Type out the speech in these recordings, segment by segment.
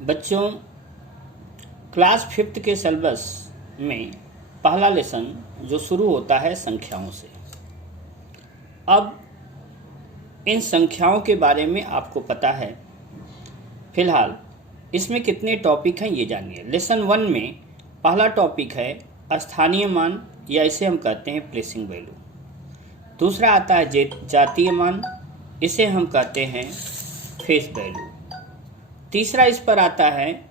बच्चों, class 5th के syllabus में पहला लेसन जो शुरू होता है संख्याओं से। अब इन संख्याओं के बारे में आपको पता है। फिलहाल इसमें कितने टॉपिक हैं ये जानिए। लेसन 1 में पहला टॉपिक है स्थानीय मान, या इसे हम कहते हैं प्लेसिंग वैल्यू। दूसरा आता है जातीय मान, इसे हम कहते हैं फेस वैल्यू। तीसरा इस पर आता है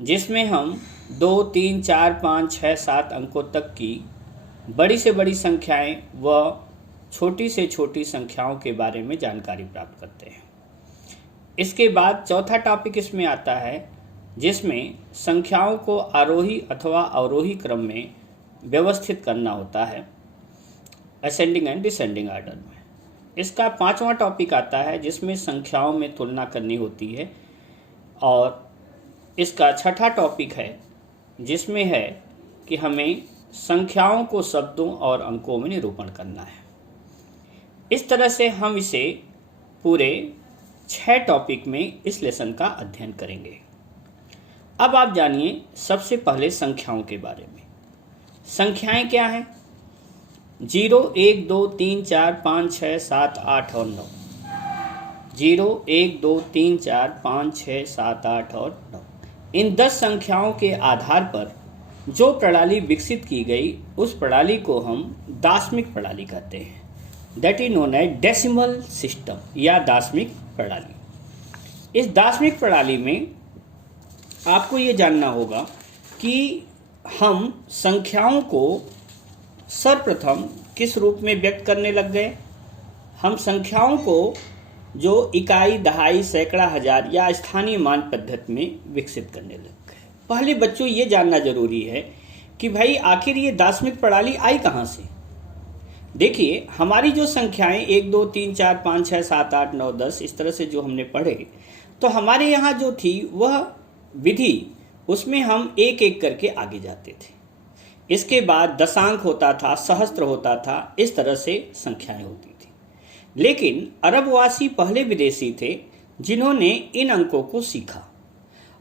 जिसमें हम 2, 3, 4, 5, 6, 7 अंकों तक की बड़ी से बड़ी संख्याएं व छोटी से छोटी संख्याओं के बारे में जानकारी प्राप्त करते हैं। इसके बाद चौथा टॉपिक इसमें आता है जिसमें संख्याओं को आरोही अथवा अवरोही क्रम में व्यवस्थित करना होता है, असेंडिंग एंड डिसेंडिंग ऑर्डर में। इसका पांचवा टॉपिक आता है जिसमें संख्याओं में तुलना करनी होती है, और इसका छठा टॉपिक है जिसमें है कि हमें संख्याओं को शब्दों और अंकों में निरूपण करना है। इस तरह से हम इसे पूरे 6 टॉपिक में इस लेसन का अध्ययन करेंगे। अब आप जानिए सबसे पहले संख्याओं के बारे में। संख्याएं क्या हैं? 0, 1, 2, 3, 4, 5, 6, 7, 8 और 9। 0, 1, 2, 3, 4, 5, 6, 7, 8 और 9। इन 10 संख्याओं के आधार पर जो प्रणाली विकसित की गई उस प्रणाली को हम दाशमिक प्रणाली कहते हैं। That is known as decimal system या दाशमिक प्रणाली। इस दाशमिक प्रणाली में आपको ये जानना होगा कि हम संख्याओं को सर्वप्रथम किस रूप में व्यक्त करने लग गए। हम संख्याओं को जो इकाई, दहाई, सैकड़ा, हजार या स्थानीय मान पद्धति में विकसित करने लग गए। पहले बच्चों ये जानना जरूरी है कि भाई आखिर ये दाशमिक प्रणाली आई कहाँ से। देखिए, हमारी जो संख्याएं 1, 2, 3, 4, 5, 6, 7, 8, 9, 10 इस तरह से जो हमने पढ़े, तो हमारे यहाँ जो थी वह विधि, उसमें हम एक एक करके आगे जाते थे। इसके बाद दशांक होता था, सहस्त्र होता था, इस तरह से संख्याएं होती थी। लेकिन अरबवासी पहले विदेशी थे जिन्होंने इन अंकों को सीखा,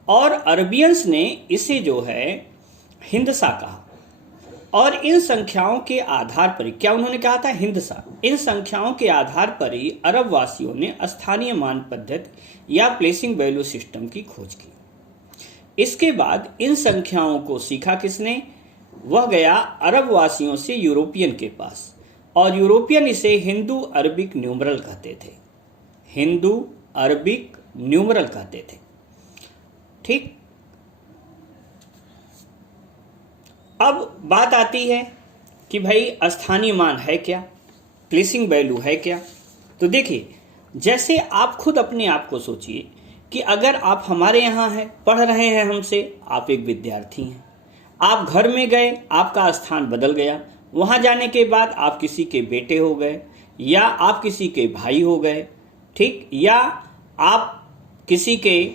और अरबियंस ने इसे जो है हिंदसा कहा। और इन संख्याओं के आधार पर, क्या उन्होंने कहा था? हिंदसा। इन संख्याओं के आधार पर ही अरब वासियों ने स्थानीय मान पद्धति या प्लेसिंग वैल्यू सिस्टम की खोज की। इसके बाद इन संख्याओं को सीखा किसने? वह गया अरब वासियों से यूरोपियन के पास, और यूरोपियन इसे हिंदू अरबिक न्यूमरल कहते थे। हिंदू अरबिक न्यूमरल कहते थे। ठीक। अब बात आती है कि भाई स्थानीय मान है क्या, प्लेसिंग वैल्यू है क्या। तो देखिए, जैसे आप खुद अपने आप को सोचिए कि अगर आप हमारे यहाँ हैं, पढ़ रहे हैं हमसे, आप एक विद्यार्थी हैं, आप घर में गए, आपका स्थान बदल गया, वहाँ जाने के बाद आप किसी के बेटे हो गए, या आप किसी के भाई हो गए, ठीक, या आप किसी के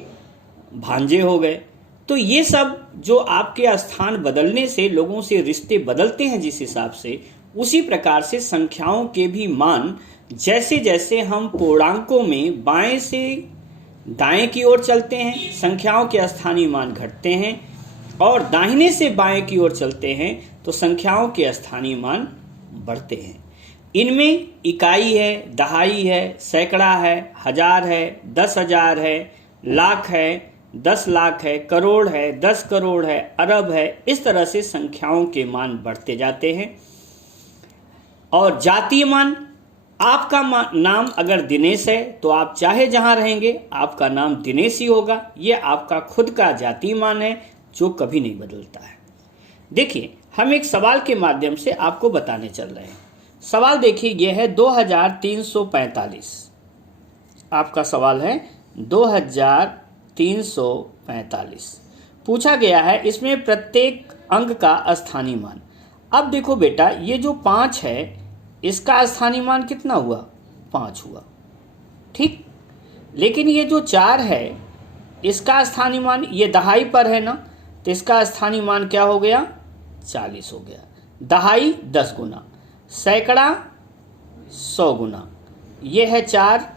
भांजे हो गए। तो ये सब जो आपके स्थान बदलने से लोगों से रिश्ते बदलते हैं जिस हिसाब से, उसी प्रकार से संख्याओं के भी मान, जैसे जैसे हम पूर्णांकों में बाएं से दाएं की ओर चलते हैं, संख्याओं के स्थानीय मान घटते हैं, और दाहिने से बाएं की ओर चलते हैं तो संख्याओं के स्थानीय मान बढ़ते हैं। इनमें इकाई है, दहाई है, सैकड़ा है, हजार है, 10,000 है, लाख है, 10 लाख है, करोड़ है, 10 करोड़ है, अरब है। इस तरह से संख्याओं के मान बढ़ते जाते हैं। और जातीय मान, आपका नाम अगर दिनेश है तो आप चाहे जहां रहेंगे आपका नाम दिनेश ही होगा। यह आपका खुद का जातीय मान है जो कभी नहीं बदलता है। देखिए, हम एक सवाल के माध्यम से आपको बताने चल रहे हैं। सवाल देखिए, यह है 2345। आपका सवाल है 2345। पूछा गया है इसमें प्रत्येक अंक का स्थानीय मान। अब देखो बेटा, ये जो 5 है इसका स्थानीय मान कितना हुआ? 5 हुआ, ठीक। लेकिन ये जो 4 है इसका स्थानीय मान, ये दहाई पर है ना, तो इसका स्थानीय मान क्या हो गया? 40 हो गया। दहाई 10 गुना, सैकड़ा 100 गुना, ये है 4।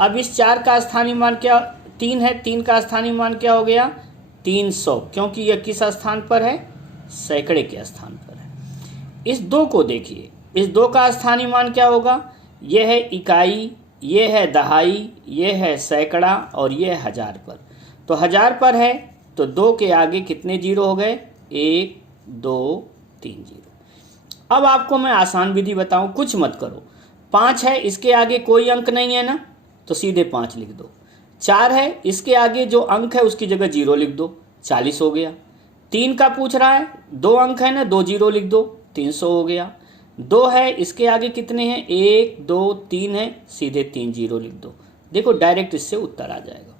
अब इस 4 का स्थानीय मान क्या 3 है, 3 का स्थानीय मान क्या हो गया 300, क्योंकि यह किस स्थान पर है, सैकड़े के स्थान पर है। इस 2 को देखिए, इस 2 का स्थानीय मान क्या होगा, यह है इकाई, यह है दहाई, यह है सैकड़ा और यह है हजार पर। तो 1000 पर है तो 2 के आगे कितने जीरो हो गए, 1 2 3 जीरो। अब आपको मैं आसान विधि बताऊं, कुछ मत करो। 5 है, इसके आगे कोई अंक नहीं है ना, तो सीधे 5 लिख दो। 4 है, इसके आगे जो अंक है उसकी जगह 0 लिख दो, 40 हो गया। 3 का पूछ रहा है, 2 अंक है ना, 2 0 लिख दो, 300 हो गया। 2 है, इसके आगे कितने हैं, 1 2 3 है, सीधे 3 0 लिख दो। देखो डायरेक्ट इससे उत्तर आ जाएगा।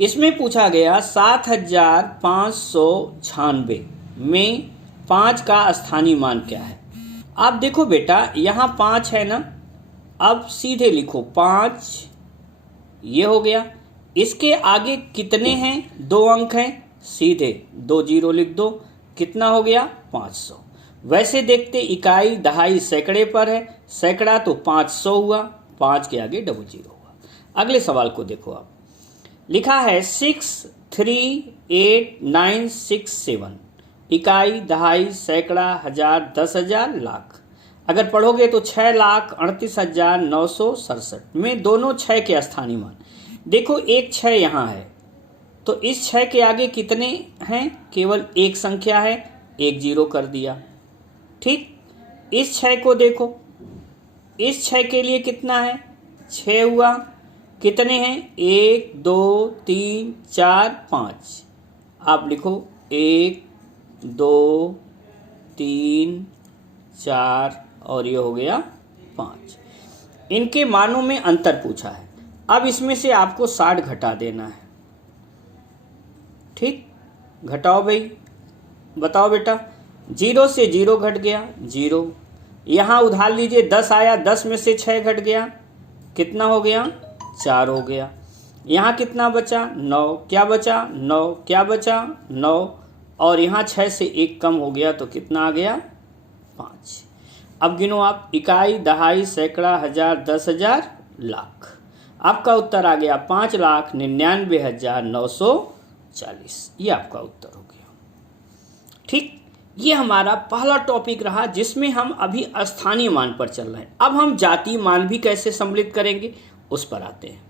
इसमें पूछा गया 7596 में 5 का स्थानीय मान क्या है। आप देखो बेटा, यहाँ 5 है ना, अब सीधे लिखो 5, ये हो गया। इसके आगे कितने हैं, 2 अंक हैं, सीधे 2 0 लिख दो, कितना हो गया 500। वैसे देखते इकाई दहाई सैकड़े पर है, सैकड़ा तो 500 हुआ, 5 के आगे 00 हुआ। अगले सवाल को देखो आप, लिखा है 6389667, इकाई दहाई सैकड़ा हजार 10,000 लाख। अगर पढ़ोगे तो 6,38,967 में दोनों 6 के स्थानीय मान। देखो एक 6 यहाँ है, तो इस 6 के आगे कितने हैं, केवल एक संख्या है, 1 0 कर दिया। ठीक, इस 6 को देखो, इस 6 के लिए कितना है, 6 हुआ, कितने हैं, 1 2 3 4 5। आप लिखो 1 2 3 4 और ये हो गया 5। इनके मानों में अंतर पूछा है। अब इसमें से आपको 60 घटा देना है। ठीक, घटाओ भाई, बताओ बेटा। 0 से 0 घट गया 0, यहाँ उधार लीजिए 10 आया, 10 में से 6 घट गया, कितना हो गया 4 हो गया। यहाँ कितना बचा 9, क्या बचा 9, क्या बचा 9, और यहाँ 6 से 1 कम हो गया तो कितना आ गया 5। अब गिनो आप, इकाई दहाई सैकड़ा हजार 10,000 लाख। आपका उत्तर आ गया 5,99,940। ये आपका उत्तर हो गया। ठीक, ये हमारा पहला टॉपिक रहा जिसमें हम अभी स्थानीय मान पर चल रहे हैं। अब हम जातीय मान भी कैसे सम्मिलित करेंगे उस पर आते हैं।